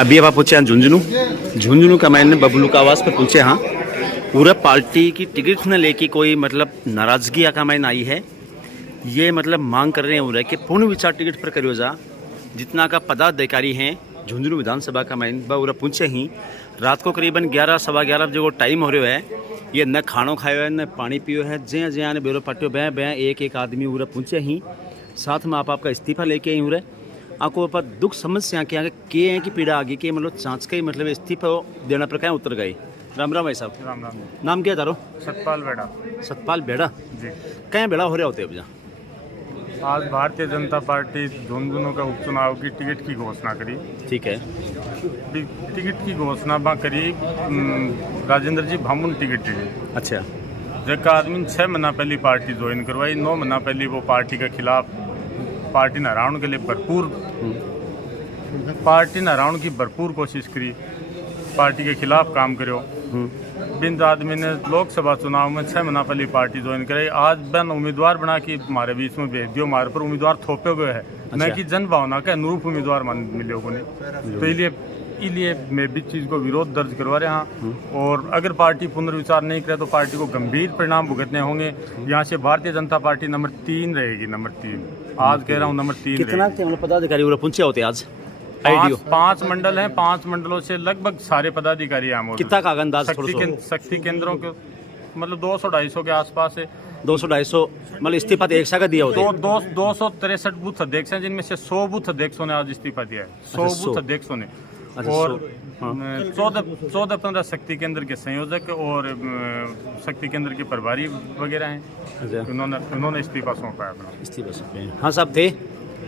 अभी अब आप पहुँचे हैं झुंझुनू का मैंने बबलू का आवाज़ पर पहुँचे। हाँ, पूरा पार्टी की टिकट न लेके कोई मतलब नाराज़गी का मैंने आई है। ये मतलब मांग कर रहे हैं उन्हें कि पूर्ण विचार टिकट पर करियो जा। जितना का पदाधिकारी हैं झुंझुनू विधानसभा का मैंने पूरा पहुँचे ही रात को करीबन 11 सवा 11 जो टाइम हो रहा है। ये न खानो खायो है न पानी पियो है। ज्या ज्या ने बेरो पट्टियो बह बह एक आदमी उरा पहुँचे ही। साथ में आपका इस्तीफा लेके आई उरे आपको पर दुख समस्या के आगे के हैं कि पीड़ा आगे के मतलब चाँच का ही मतलब इस्तीफा देना पर क्या उतर गई। राम राम भाई साहब। राम राम। नाम क्या तारो? सतपाल बेड़ा। सतपाल बेड़ा जी। क्या बेड़ा हो रहे होते अब? आज भारतीय जनता पार्टी झुंझुनू का उपचुनाव की टिकट की घोषणा करी। ठीक है। टिकट की घोषणा बा करी राजेंद्र जी भामुन टिकट दी। अच्छा। जगह आदमी 6 महीना पहले पार्टी ज्वाइन करवाई। 9 महीना पहले वो पार्टी के खिलाफ पार्टी नहराउन के लिए भरपूर कोशिश करी। पार्टी के खिलाफ काम करो। बिंद आदमी ने लोकसभा चुनाव में 6 महीना पहले पार्टी ज्वाइन कराई। आज बन उम्मीदवार बना के हमारे बीच में भेज दियो। हमारे पर उम्मीदवार थोपे हुए है न कि जन भावना के अनुरूप उम्मीदवार मिले उन्हें। तो इसलिए मैं भी चीज़ को विरोध दर्ज करवा रहे हैं। और अगर पार्टी पुनर्विचार नहीं करे तो पार्टी को गंभीर परिणाम भुगतने होंगे। यहाँ से भारतीय जनता पार्टी नंबर 3 रहेगी। नंबर 3 आज कह रहा हूँ नंबर 3। कितना पदाधिकारी पहुंचे होते आज? 5 मंडल हैं। 5 मंडलों से लगभग सारे पदाधिकारी यहाँ मौजूद। कितना का अंदाज? शक्ति केंद्रों के मतलब 200-250 के आसपास है। 200-250 मतलब इस्तीफा एक सा का दिया होता है। 263 बूथ अध्यक्ष हैं जिनमें से 100 बूथ अध्यक्षों ने आज इस्तीफा दिया है। 100 बूथ अध्यक्षों ने। और 14-15 शक्ति केंद्र के संयोजक और शक्ति केंद्र के प्रभारी वगैरह हैं। उन्होंने इस्तीफा सौंपा है अपना। इस्तीफा सौंपा। हाँ साहब थे।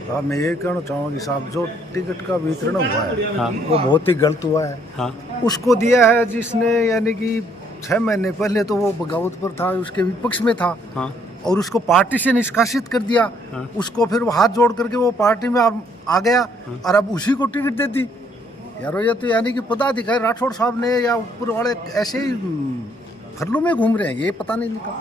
हाँ, मैं ये कहना चाहूँगा कि साहब जो टिकट का वितरण हुआ है हाँ। वो बहुत ही गलत हुआ है हाँ। उसको दिया है जिसने यानी कि 6 महीने पहले तो वो बगावत पर था, उसके विपक्ष में था हाँ। और उसको पार्टी से निष्कासित कर दिया हाँ। उसको फिर हाथ जोड़ करके वो पार्टी में आ गया हाँ। और अब उसी को टिकट दे दी। यार ये तो यानी कि पदाधिकारी राठौड़ साहब ने या ऊपर वाले ऐसे ही फरलों में घूम रहे हैं। ये पता नहीं निकला।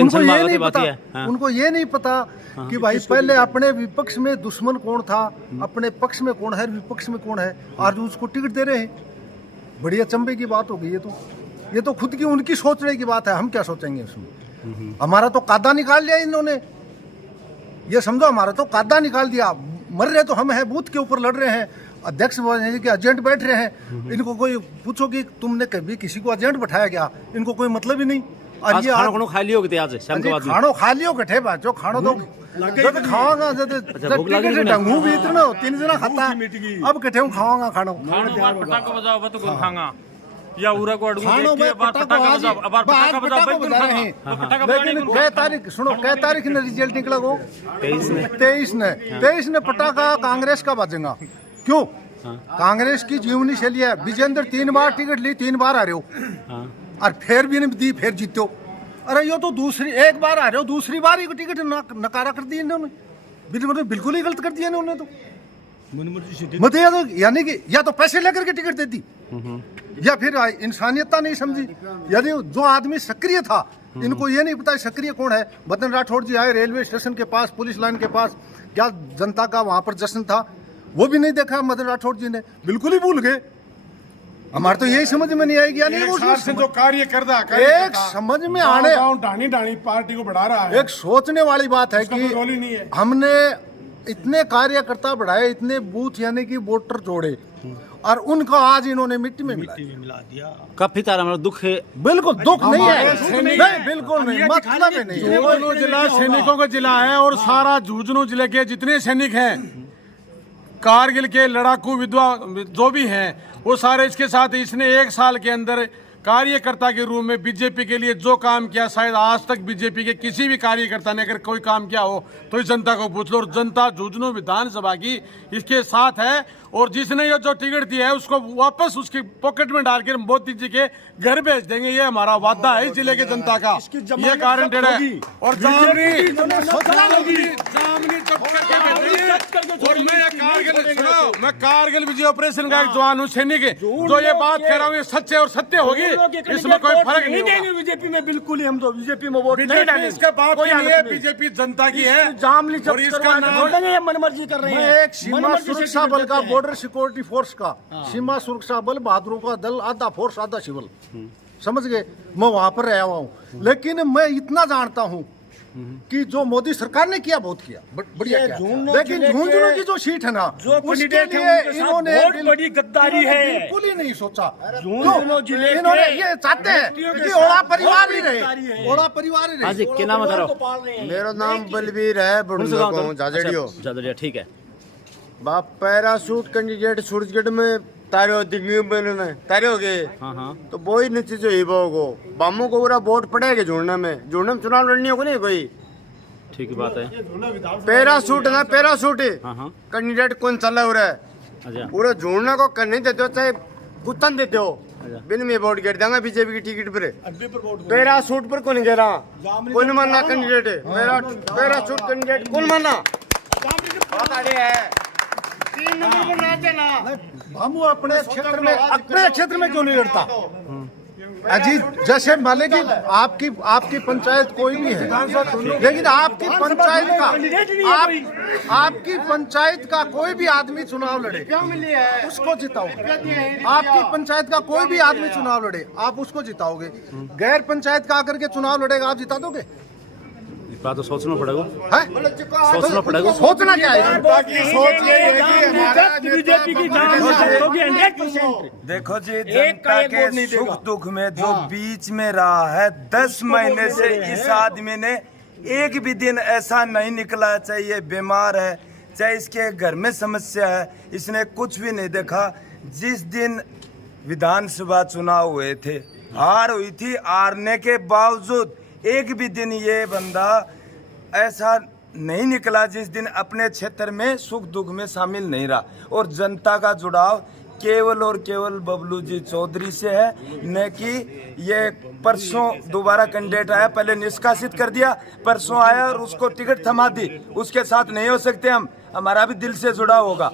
उनको ये नहीं पता हाँ। उनको ये नहीं पता हाँ। कि भाई पहले अपने विपक्ष में दुश्मन कौन था, अपने पक्ष में कौन है, विपक्ष में कौन है। आज उसको टिकट दे रहे हैं। बड़ी अचंभे की बात हो गई। ये तो खुद की उनकी सोचने की बात है। हम क्या सोचेंगे उसमें? हमारा तो कादा निकाल लिया इन्होंने। ये समझो हमारा तो कादा निकाल दिया। मर रहे तो हम हैं, बूथ के ऊपर लड़ रहे हैं, अध्यक्ष के एजेंट बैठ रहे हैं। इनको कोई पूछो कि तुमने कभी किसी को एजेंट बैठाया क्या? इनको कोई मतलब ही नहीं। आज ये खानो खाली हो गए आज शाम के बाद खानो खाली हो गए जो खानो तो जब खावांगा जब ढंगू भी इतना 3 दिन खाता अब कठे खावांगा खानो पटाखा बजाओ तो कौन खागा या उरा को अड़गू खानो में पटाखा बजाओ अब पटाखा बजा रहे हैं। लेकिन कै तारीख सुनो, कै तारीख ने रिजल्ट निकला वो 23 ने पटाखा कांग्रेस का बजेगा। क्यों? कांग्रेस की जीवनी शैली है। विजेंद्र 3 बार टिकट ली, 3 बार आ रहे हो और फिर भी नहीं दी, फिर जीतो। अरे यो तो दूसरी एक बार आ रहे हो, दूसरी बार ही टिकट नकारा कर दिया इन्होंने। बिल्कुल ही गलत कर दिया इन्होंने तो। मतलब यानी कि या तो पैसे लेकर के टिकट दे दी या फिर इंसानियतता नहीं समझी। यदि जो आदमी सक्रिय था, इनको ये नहीं पता सक्रिय कौन है। मदन राठौड़ जी आए रेलवे स्टेशन के पास, पुलिस लाइन के पास, क्या जनता का वहां पर जश्न था वो भी नहीं देखा मदन राठौड़ जी ने। बिल्कुल ही भूल गए। हमारे तो यही समझ में नहीं आएगी। यानी से जो कार्य करता एक समझ में आने ढानी पार्टी को बढ़ा रहा है। एक सोचने वाली बात है कि हमने इतने कार्यकर्ता बढ़ाए, इतने बूथ यानी कि वोटर जोड़े और उनका आज इन्होंने मिट्टी में मिला दिया। काफी तारा मतलब दुख है। बिल्कुल दुख नहीं है, नहीं बिल्कुल नहीं, मतलब नहीं। झुंझुनू जिला सैनिकों का जिला है और सारा झुंझुनू जिले के जितने सैनिक हैं, कारगिल के लड़ाकू विधवा जो भी हैं, वो सारे इसके साथ। इसने 1 साल के अंदर कार्यकर्ता के रूप में बीजेपी के लिए जो काम किया, शायद आज तक बीजेपी के किसी भी कार्यकर्ता ने अगर कोई काम किया हो तो इस जनता को पूछ लो। और जनता झुंझुनू विधानसभा की इसके साथ है। और जिसने ये जो टिकट दिया है उसको वापस उसकी पॉकेट में डाल कर मोदी जी के घर भेज देंगे। ये हमारा वादा है इस जिले के जनता का। ये गारंटेड है। और मैं कारगिल विजय ऑपरेशन का एक जवान हूँ, सैनिक है। जो ये बात कह रहा हूँ ये सच्चे और सत्य होगी। इसमें कोई फर्क नहीं होगा। देंगे बीजेपी में, बिल्कुल ही हम तो बीजेपी में वोट नहीं बीजेपी डालेंगे। इसका बाप कोई की नहीं है, हालत नहीं। बीजेपी जनता की है। जामली सब और इसका करवा के नाम छोड़ेंगे, ये मनमर्जी कर रहे मैं हैं। एक सीमा मनमर्जी से सुरक्षा टिकट बल का, देते हैं। बॉर्डर सिक्योरिटी फोर्स का, सीमा सुरक्षा बल बहादुरों का दल, आधा फोर्स आधा सिविल, समझ गए। मैं वहां पर रहा हुआ हूँ, लेकिन मैं इतना जानता हूँ कि जो मोदी सरकार ने किया बहुत किया, बढ़िया ये किया, झुंझुनू लेकिन जिले के झुंझुनू की जो सीट है ना, जो उसके कैंडिडेट है लिए उनके साथ इन्होंने बहुत बड़ी गद्दारी है। बिल्कुल ही नहीं सोचा। झुंझुनू क्यों? जिले इन्होंने के ये चाहते हैं व्यक्तियों के कि साथ ओड़ा बहुत परिवार बड़ी ही गद्दारी रहे, है। ओड़ा परिवार ही हाँ जी रहे। क्या नाम है थारो? मेरा नाम बलबीर है बुढ़ा को जाजड़ियो जादरिया ठीक है। बाप पैराशूट कैंडिडेट सूरजगढ़ में तारो दिल्ली में तारो गए हाँ हाँ तो वही नीचे जो ही को बामू को पूरा वोट पड़ेगा जोड़ने में चुनाव लड़ने को नहीं कोई ठीक बात है। पैराशूट ना पैराशूट हाँ हाँ कैंडिडेट कौन चला हो रहा है अच्छा पूरा जोड़ने को करने देते हो चाहे कुत्तन देते हो अच्छा। बिन में वोट गिर देंगे बीजेपी की टिकट पर पैराशूट पर कौन गिरा कौन मानना कैंडिडेट पैराशूट कैंडिडेट कौन मानना तीन नंबर पर ना देना हम अपने क्षेत्र में क्यों नहीं लड़ता? अजीत जैसे मान लें कि आपकी पंचायत कोई भी है, लेकिन आपकी पंचायत का कोई भी आदमी चुनाव लड़े, उसको जिताओगे। आपकी पंचायत का कोई भी आदमी चुनाव लड़े, आप उसको जिताओगे। गैर पंचायत का आकर के चुनाव लड़ेगा, आप जिता दोगे? बात तो सोचना पड़ेगा। हैं? सोचना पड़ेगा। सोचना क्या है? बीजेपी की जान होगी 100%। देखो जी, एक का जनता एक वोट नहीं के देगा। सुख दुख में जो बीच में रहा है 10 महीने से इस आदमी ने एक भी दिन ऐसा नहीं निकला, चाहे ये बीमार है चाहे इसके घर में समस्या है, इसने कुछ भी नहीं देखा। जिस दिन विधानसभा चुनाव हुए थे, हार हुई थी, हारने के बावजूद एक भी दिन ये बंदा ऐसा नहीं निकला जिस दिन अपने क्षेत्र में सुख दुख में शामिल नहीं रहा। और जनता का जुड़ाव केवल और केवल बबलू जी चौधरी से है, न कि ये परसों दोबारा कैंडिडेट आया, पहले निष्कासित कर दिया, परसों आया और उसको टिकट थमा दी। उसके साथ नहीं हो सकते हम, हमारा भी दिल से जुड़ाव होगा।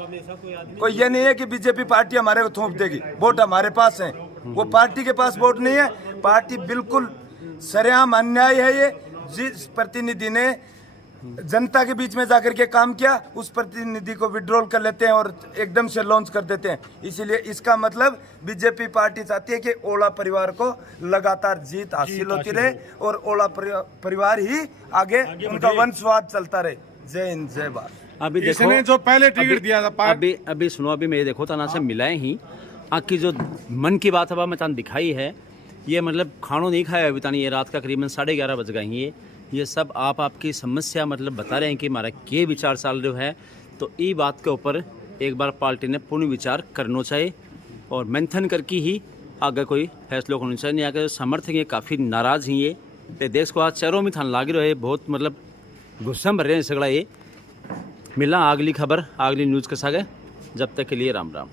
कोई ये नहीं है कि बीजेपी पार्टी हमारे को थोप देगी, वोट हमारे पास है, वो पार्टी के पास वोट नहीं है। पार्टी बिल्कुल सरेआम अन्याय है। ये जिस प्रतिनिधि ने जनता के बीच में जाकर के काम किया, उस प्रतिनिधि को विड्रॉल कर लेते हैं और एकदम से लॉन्च कर देते हैं। इसीलिए इसका मतलब बीजेपी पार्टी चाहती है कि ओला परिवार को लगातार जीत हासिल होती रहे और ओला परिवार ही आगे उनका वंशवाद चलता रहे। जय हिंद, जय भारत। अभी देखो, इसने जो पहले टिकट दिया था अभी सुनो, अभी मेरे देखो तना से मिलाए ही आपकी जो मन की बात है मैं तान दिखाई है। ये मतलब खानों नहीं खाया अभी तानी, ये रात का करीबन 11:30 बज गए। ये सब आपकी समस्या मतलब बता रहे हैं कि हमारा के विचार चल रहे है। तो ये बात के ऊपर एक बार पार्टी ने पूर्ण विचार करना चाहिए और मंथन करके ही आगे कोई फैसला होना चाहिए। नहीं आगे समर्थक ये काफ़ी नाराज़ ही ये देश को आज चेहरों में थान लाग रहे बहुत मतलब गुस्सा भर रहे हैं सगड़ा। ये मिला अगली खबर अगली न्यूज़ के साथ, जब तक के लिए राम राम।